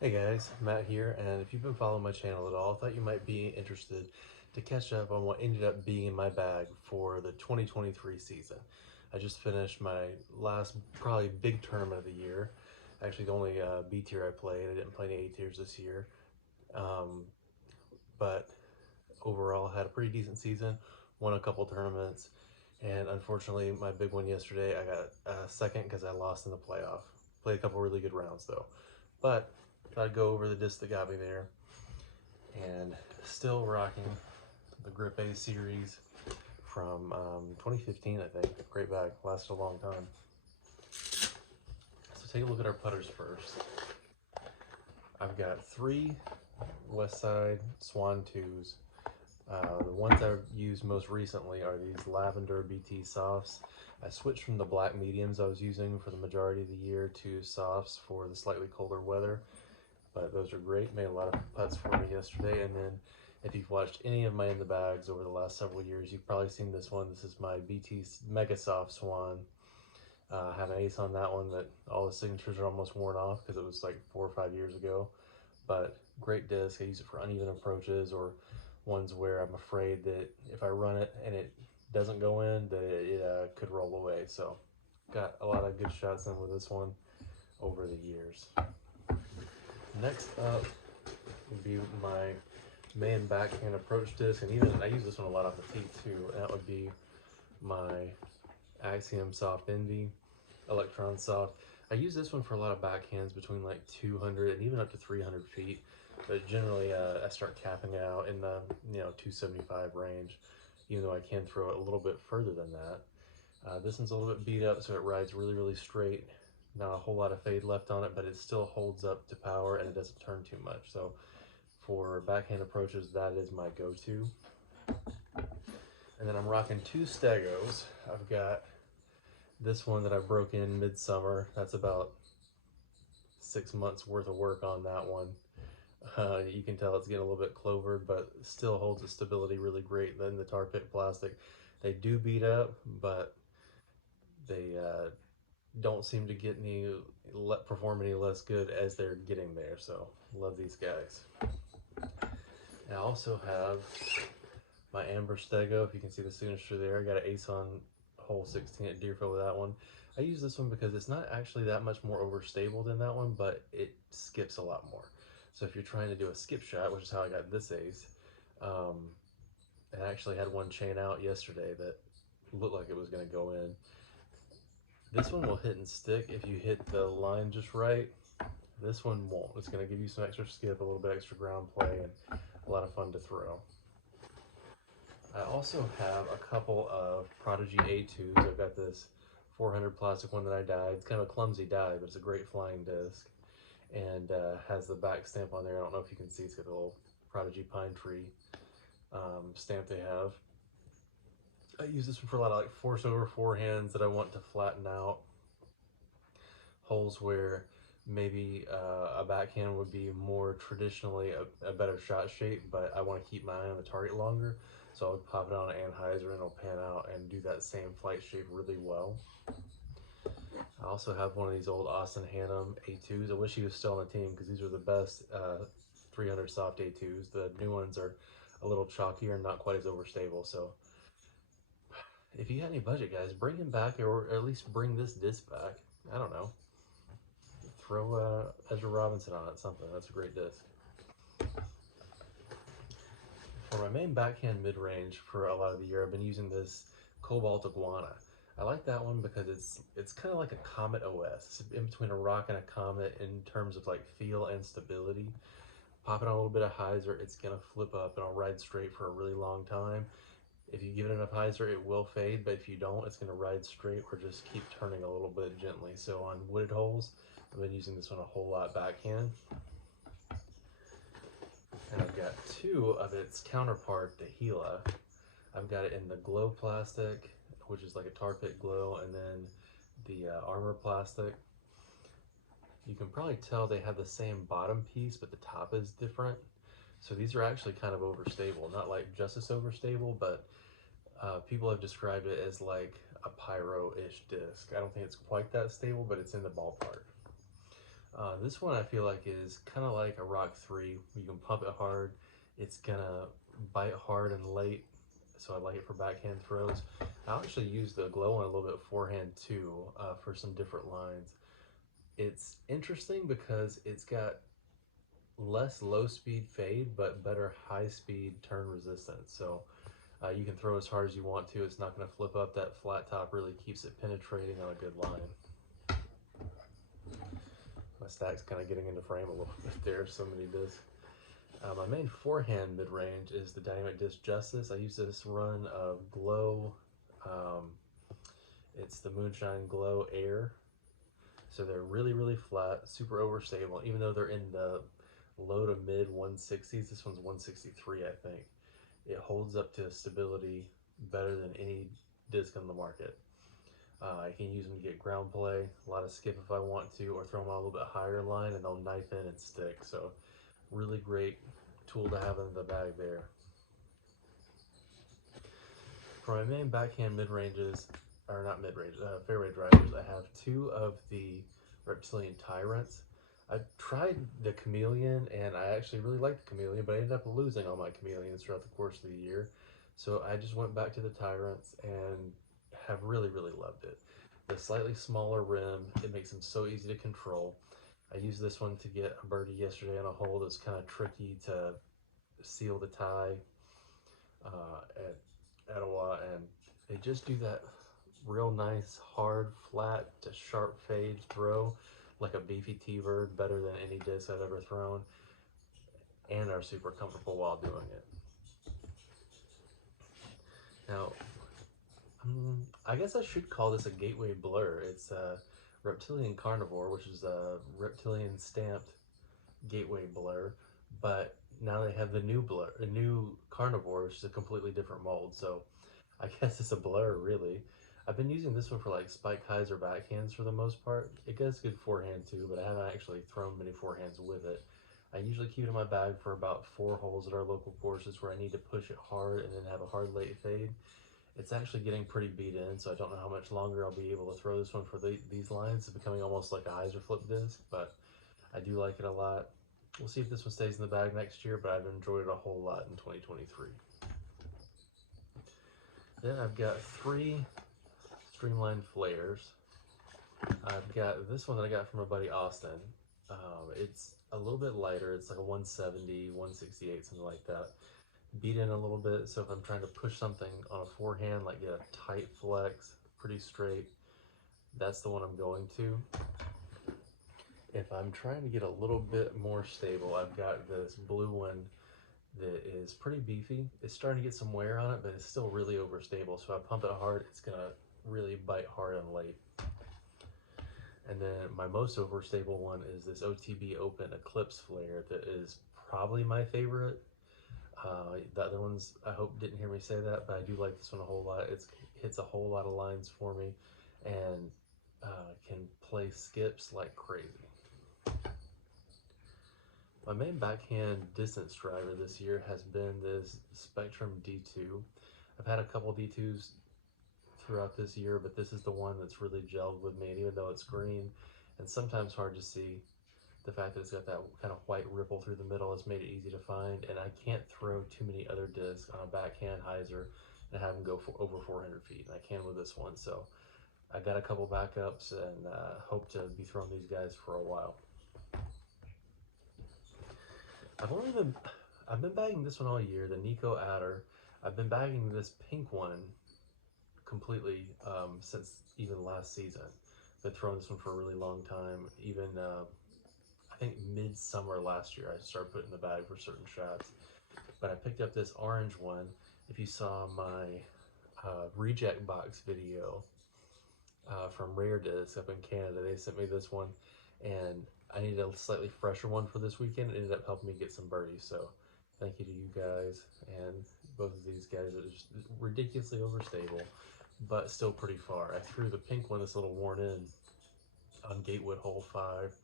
Hey guys, Matt here, and if you've been following my channel at all, I thought you might be interested to catch up on what ended up being in my bag for the 2023 season. I just finished my last probably big tournament of the year. Actually, the only B tier I played. I didn't play any A tiers this year, um, but overall had a pretty decent season. Won a couple tournaments, and unfortunately, my big one yesterday, I got second because I lost in the playoff. Played a couple really good rounds though, but thought I'd go over the disc that got me there, and still rocking the Grip A series from 2015, I think. Great bag, lasted a long time. So take a look at our putters first. I've got three Westside Swan 2s. The ones I've used most recently are these Lavender BT Softs. I switched from the black mediums I was using for the majority of the year to softs for the slightly colder weather, but those are great. Made a lot of putts for me yesterday. And then if you've watched any of my in the bags over the last several years, you've probably seen this one. This is my BT Mega Soft Swan. I have an ace on that one that all the signatures are almost worn off because it was like 4 or 5 years ago. But great disc. I use it for uneven approaches or ones where I'm afraid that if I run it and it doesn't go in, that it could roll away. So got a lot of good shots in with this one over the years. Next up would be my main backhand approach disc, and even I use this one a lot off the tee too, and that would be my Axiom Soft Envy Electron Soft. I use this one for a lot of backhands between like 200 and even up to 300 feet, but generally I start capping out in the 275 range, even though I can throw it a little bit further than that. This one's a little bit beat up, so it rides really straight. Not a whole lot of fade left on it, but it still holds up to power and it doesn't turn too much. So for backhand approaches, that is my go-to. And then I'm rocking two Stagos. I've got this one that I broke in midsummer. That's about 6 months worth of work on that one. You can tell it's getting a little bit clovered, but still holds the stability really great. Then the tar pit plastic, they do beat up, but they don't seem to get any perform any less good as they're getting there. So love these guys. I also have my Amber Stego. If you can see the signature there, I got an ace on hole 16 at Deerfield with that one. I use this one because it's not actually that much more overstable than that one, but it skips a lot more. So if you're trying to do a skip shot, which is how I got this ace, I actually had one chain out yesterday that looked like it was going to go in. This one will hit and stick if you hit the line just right. This one won't. It's going to give you some extra skip, a little bit extra ground play, and a lot of fun to throw. I also have a couple of Prodigy A2s. I've got this 400 plastic one that I dyed. It's kind of a clumsy dye, but it's a great flying disc, and has the back stamp on there. I don't know if you can see. It's got a little Prodigy pine tree stamp they have. I use this one for a lot of like force over forehands that I want to flatten out. Holes where maybe a backhand would be more traditionally a better shot shape, but I want to keep my eye on the target longer. So I would pop it on an anhyzer and it'll pan out and do that same flight shape really well. I also have one of these old Austin Hanam A2s. I wish he was still on the team because these are the best 300 soft A2s. The new ones are a little chalkier and not quite as overstable. So if you got any budget, guys, bring him back, or at least bring this disc back. I don't know. Throw Ezra Robinson on it, something. That's a great disc. For my main backhand mid-range for a lot of the year, I've been using this Cobalt Iguana. I like that one because it's kind of like a Comet OS. It's in between a rock and a Comet in terms of like feel and stability. Pop it on a little bit of hyzer, it's gonna flip up and I'll ride straight for a really long time. If you give it enough hyzer, it will fade, but if you don't, it's gonna ride straight or just keep turning a little bit gently. So on wooded holes, I've been using this one a whole lot backhand. And I've got two of its counterpart, the Gila. I've got it in the glow plastic, which is like a tar pit glow, and then the armor plastic. You can probably tell they have the same bottom piece, but the top is different. So these are actually kind of overstable, not like Justice overstable, but people have described it as like a pyro-ish disc. I don't think it's quite that stable, but it's in the ballpark. This one I feel like is kind of like a Rock 3. You can pump it hard. It's gonna bite hard and late, so I like it for backhand throws. I'll actually use the glow one a little bit forehand too, for some different lines. It's interesting because it's got less low speed fade, but better high speed turn resistance. So you can throw as hard as you want to. It's not going to flip up. That flat top really keeps it penetrating on a good line. My stack's kind of getting into frame a little bit there, so many discs. My main forehand mid-range is the Dynamic Disc Justice. I use this run of Glow. It's the Moonshine Glow Air. So they're really, really flat, super overstable. Even though they're in the low to mid 160s, this one's 163, I think. It holds up to stability better than any disc on the market. I can use them to get ground play, a lot of skip if I want to, or throw them on a little bit higher line and they'll knife in and stick. So really great tool to have in the bag there. For my main backhand mid-ranges, or not mid-range, fairway drivers, I have two of the Reptilian Tyrants. I tried the Chameleon, and I actually really liked the Chameleon, but I ended up losing all my Chameleons throughout the course of the year. So I just went back to the Tyrants and have really, really loved it. The slightly smaller rim, it makes them so easy to control. I used this one to get a birdie yesterday on a hole that's kind of tricky to seal the tie at Etowah, and they just do that real nice, hard, flat to sharp fade throw like a beefy T-bird, better than any disc I've ever thrown, and are super comfortable while doing it. Now, I guess I should call this a gateway blur. It's a Reptilian Carnivore, which is a Reptilian stamped gateway blur, but now they have the new blur, a new Carnivore, which is a completely different mold. So I guess it's a blur, really. I've been using this one for like spike highs or backhands for the most part. It gets good forehand too, but I haven't actually thrown many forehands with it. I usually keep it in my bag for about 4 holes at our local courses where I need to push it hard and then have a hard late fade. It's actually getting pretty beat in, so I don't know how much longer I'll be able to throw this one for these lines. It's becoming almost like a hyzer flip disc, but I do like it a lot. We'll see if this one stays in the bag next year, but I've enjoyed it a whole lot in 2023. Then I've got 3 Streamlined Flares. I've got this one that I got from my buddy Austin. It's a little bit lighter. It's like a 170, 168, something like that. Beat in a little bit, so if I'm trying to push something on a forehand, like get a tight flex, pretty straight, that's the one I'm going to. If I'm trying to get a little bit more stable, I've got this blue one that is pretty beefy. It's starting to get some wear on it, but it's still really overstable. So if I pump it hard, it's gonna really bite hard and late. And then my most overstable one is this OTB Open Eclipse Flare that is probably my favorite. The other ones, I hope didn't hear me say that, but I do like this one a whole lot. It hits a whole lot of lines for me and can play skips like crazy. My main backhand distance driver this year has been this Spectrum D2. I've had a couple D2s throughout this year, but this is the one that's really gelled with me, and even though it's green and sometimes hard to see, the fact that it's got that kind of white ripple through the middle has made it easy to find, and I can't throw too many other discs on a backhand hyzer and have them go for over 400 feet, and I can with this one. So I got a couple backups and hope to be throwing these guys for a while. I've been bagging this one all year, the Nico Adder. I've been bagging this pink one completely since even last season. Been throwing this one for a really long time. Even I think mid-summer last year, I started putting in the bag for certain shots. But I picked up this orange one. If you saw my reject box video from Rare Disc up in Canada, they sent me this one, and I needed a slightly fresher one for this weekend. It ended up helping me get some birdies, so thank you to you guys. And both of these guys are just ridiculously overstable, but still pretty far. I threw the pink one that's a little worn in on Gatewood Hole 5,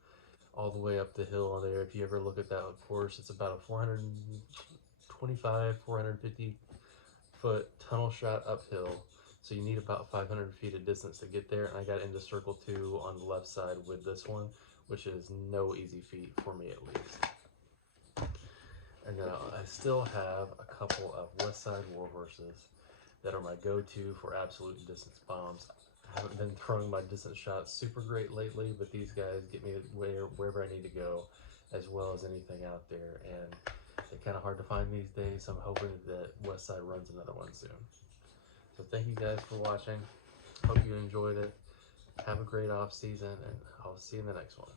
all the way up the hill on there. If you ever look at that course, it's about a 425, 450 foot tunnel shot uphill. So you need about 500 feet of distance to get there. And I got into circle 2 on the left side with this one, which is no easy feat for me at least. And then I still have a couple of Westside Warhorses that are my go-to for absolute distance bombs. I haven't been throwing my distance shots super great lately, but these guys get me wherever I need to go, as well as anything out there. And they're kind of hard to find these days, so I'm hoping that Westside runs another one soon. So thank you guys for watching. Hope you enjoyed it. Have a great off season, and I'll see you in the next one.